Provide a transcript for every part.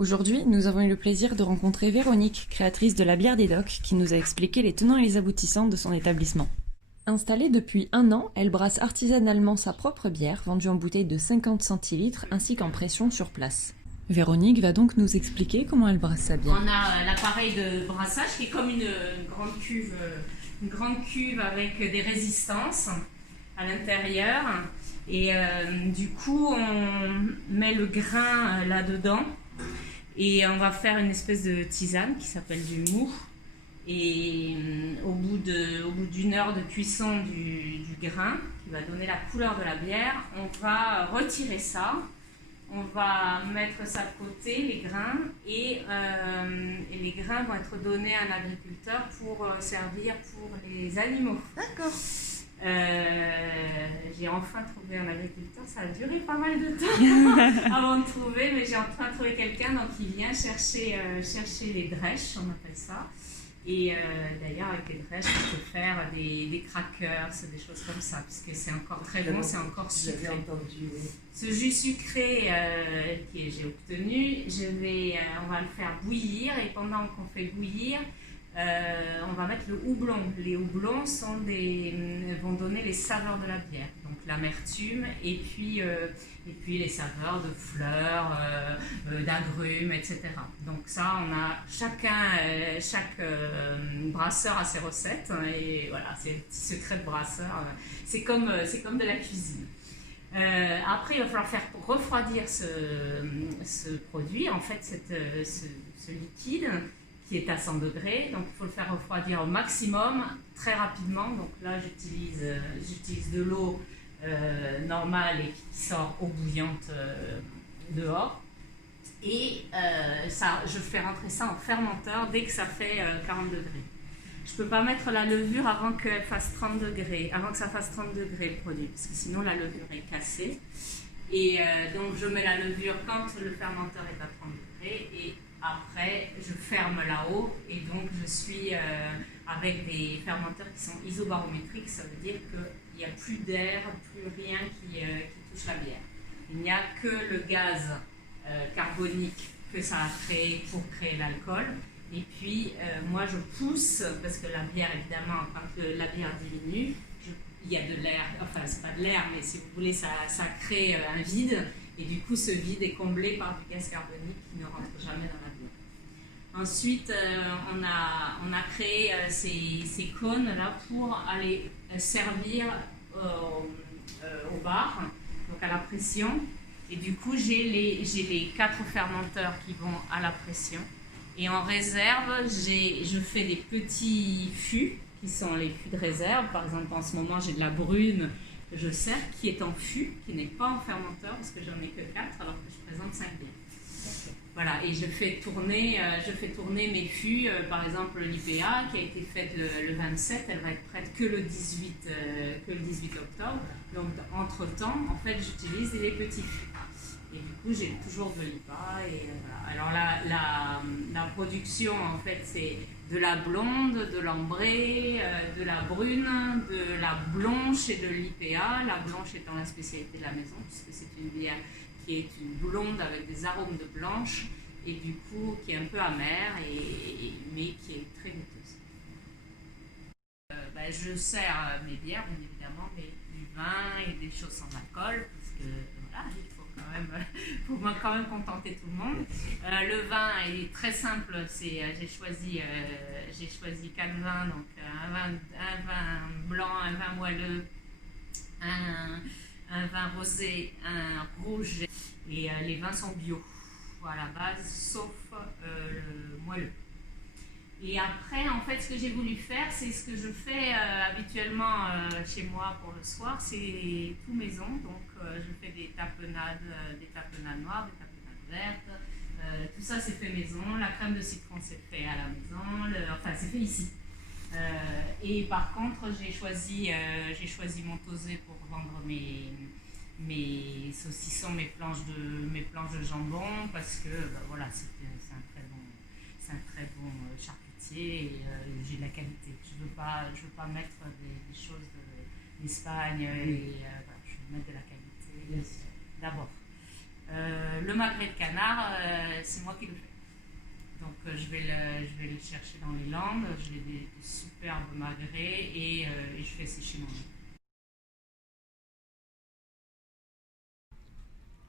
Aujourd'hui, nous avons eu le plaisir de rencontrer Véronique, créatrice de la bière des docks, qui nous a expliqué les tenants et les aboutissants de son établissement. Installée depuis 1 an, elle brasse artisanalement sa propre bière, vendue en bouteille de 50 centilitres ainsi qu'en pression sur place. Véronique va donc nous expliquer comment elle brasse sa bière. On a l'appareil de brassage qui est comme une grande cuve avec des résistances à l'intérieur. Et du coup, on met le grain là-dedans et on va faire une espèce de tisane qui s'appelle du mou. Et au bout d'une heure de cuisson du grain, qui va donner la couleur de la bière, on va retirer ça. On va mettre ça de côté, les grains, et les grains vont être donnés à un agriculteur pour servir pour les animaux. D'accord. J'ai enfin trouvé un agriculteur, ça a duré pas mal de temps avant de trouver, mais j'ai enfin trouvé quelqu'un qui vient chercher les drèches, on appelle ça. Et d'ailleurs, avec les drèches, on peut faire des crackers, des choses comme ça, puisque c'est encore très bon, c'est encore sucré. J'avais entendu, oui. Ce jus sucré que j'ai obtenu, on va le faire bouillir, et pendant qu'on fait bouillir, on va mettre le houblon. Les houblons vont donner les saveurs de la bière, donc l'amertume et puis les saveurs de fleurs, d'agrumes, etc. Donc ça, on a chaque brasseur a ses recettes, hein, et voilà, c'est le petit secret de brasseur. C'est comme de la cuisine. Après, il va falloir faire refroidir ce produit, en fait, ce liquide qui est à 100 degrés, donc il faut le faire refroidir au maximum, très rapidement. Donc là, j'utilise de l'eau normale et qui sort eau bouillante dehors. Et je fais rentrer ça en fermenteur dès que ça fait 40 degrés. Je ne peux pas mettre la levure avant qu'elle fasse 30 degrés, avant que ça fasse 30 degrés le produit, parce que sinon la levure est cassée. Et donc je mets la levure quand le fermenteur est à 30 degrés, et après je ferme là-haut, et donc je suis avec des fermenteurs qui sont isobarométriques. Ça veut dire qu'il n'y a plus d'air, plus rien qui touche la bière. Il n'y a que le gaz carbonique que ça a créé pour créer l'alcool. Et puis moi je pousse, parce que la bière, évidemment, quand la bière diminue, il y a de l'air, enfin c'est pas de l'air, mais si vous voulez, ça crée un vide, et du coup ce vide est comblé par du gaz carbonique qui ne rentre jamais dans la bière. Ensuite, on a créé ces cônes là pour aller servir au bar, donc à la pression. Et du coup, j'ai les 4 fermenteurs qui vont à la pression. Et en réserve, je fais des petits fûts qui sont les fûts de réserve. Par exemple, en ce moment, j'ai de la brune, je sers, qui est en fût, qui n'est pas en fermenteur, parce que j'en ai que 4, alors que je présente 5 bières. Voilà, et je fais tourner mes fûts. Par exemple, l'IPA qui a été faite le 27, elle va être prête que le 18 octobre. Donc, entre-temps, en fait, j'utilise les petits fûts. Et du coup, j'ai toujours de l'IPA. Voilà. Alors, la production, en fait, c'est de la blonde, de l'ambrée, de la brune, de la blanche et de l'IPA. La blanche étant la spécialité de la maison, puisque c'est une bière qui est une blonde avec des arômes de blanche, et du coup qui est un peu amère, mais qui est très goûteuse. Je sers mes bières, bien évidemment, mais du vin et des choses sans alcool, parce que voilà, il faut quand même contenter tout le monde. Le vin est très simple. J'ai choisi 4 vins, donc un vin blanc, un vin moelleux, un vin rosé, un rouge, et les vins sont bio à la base, sauf le moelleux. Et après, en fait, ce que j'ai voulu faire, c'est ce que je fais habituellement chez moi pour le soir, c'est tout maison. Donc, je fais des tapenades noires, des tapenades vertes. Tout ça, c'est fait maison. La crème de citron, c'est fait à la maison. Enfin, c'est fait ici. Et par contre, j'ai choisi Montosé pour vendre mes saucissons, mes planches de jambon, parce que voilà, c'est un très bon charcutier, et j'ai de la qualité. Je veux pas mettre des choses d'Espagne, et voilà, je veux mettre de la qualité d'abord. Le magret de canard, c'est moi qui le fais. Donc je vais le chercher dans les Landes, j'ai des superbes magrets et je fais sécher mon eau.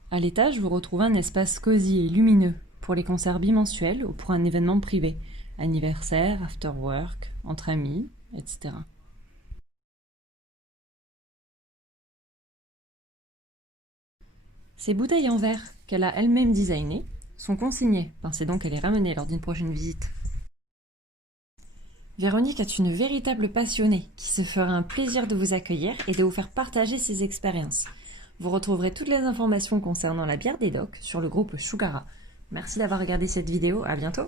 À l'étage, vous retrouvez un espace cosy et lumineux pour les concerts bimensuels ou pour un événement privé, anniversaire, after work, entre amis, etc. Ces bouteilles en verre qu'elle a elle-même designées sont consignées, pensez donc à les ramener lors d'une prochaine visite. Véronique est une véritable passionnée qui se fera un plaisir de vous accueillir et de vous faire partager ses expériences. Vous retrouverez toutes les informations concernant la bière des docks sur le groupe Shugara. Merci d'avoir regardé cette vidéo, à bientôt!